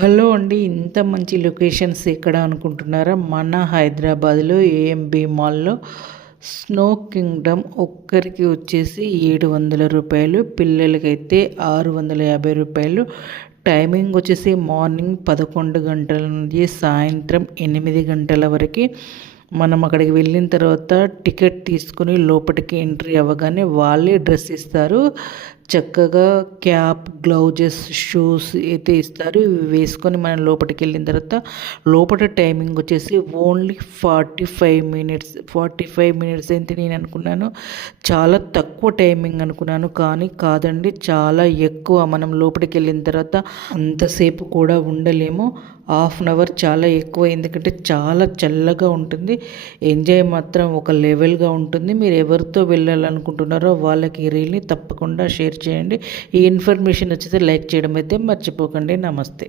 Hello అండి ఇంత మంచి లొకేషన్స్ ఎక్కడ అనుకుంటున్నారా? మన హైదరాబాద్లో ఏఎంబి మాల్లో స్నో కింగ్డమ్ ఒక్కరికి వచ్చేసి ఏడు వందల రూపాయలు పిల్లలకైతే ఆరు వందల యాభై రూపాయలు. టైమింగ్ వచ్చేసి మార్నింగ్ పదకొండు గంటల నుంచి సాయంత్రం ఎనిమిది గంటల వరకు. మనం అక్కడికి వెళ్ళిన తర్వాత టికెట్ తీసుకుని లోపలికి ఎంట్రీ అవ్వగానే వాళ్ళే డ్రెస్ ఇస్తారు. చక్కగా క్యాప్ గ్లౌజెస్ షూస్ అయితే ఇస్తారు. ఇవి వేసుకొని మనం లోపలికి వెళ్ళిన తర్వాత లోపల టైమింగ్ వచ్చేసి only forty five minutes forty five minutes అయితే నేను అనుకున్నాను. చాలా తక్కువ టైమింగ్ అనుకున్నాను కానీ కాదండి చాలా ఎక్కువ మనం లోపలికి వెళ్ళిన తర్వాత అంతసేపు కూడా ఉండలేము. హాఫ్ అన్ అవర్ చాలా ఎక్కువ ఎందుకంటే చాలా చల్లగా ఉంటుంది. ఎంజాయ్ మాత్రం ఒక లెవెల్గా ఉంటుంది. మీరు ఎవరితో వెళ్ళాలనుకుంటున్నారో వాళ్ళకి రీల్ని తప్పకుండా షేర్ షేర్ చేయండి. ఈ ఇన్ఫర్మేషన్ వచ్చితే లైక్ చేయడం అయితే మర్చిపోకండి. నమస్తే.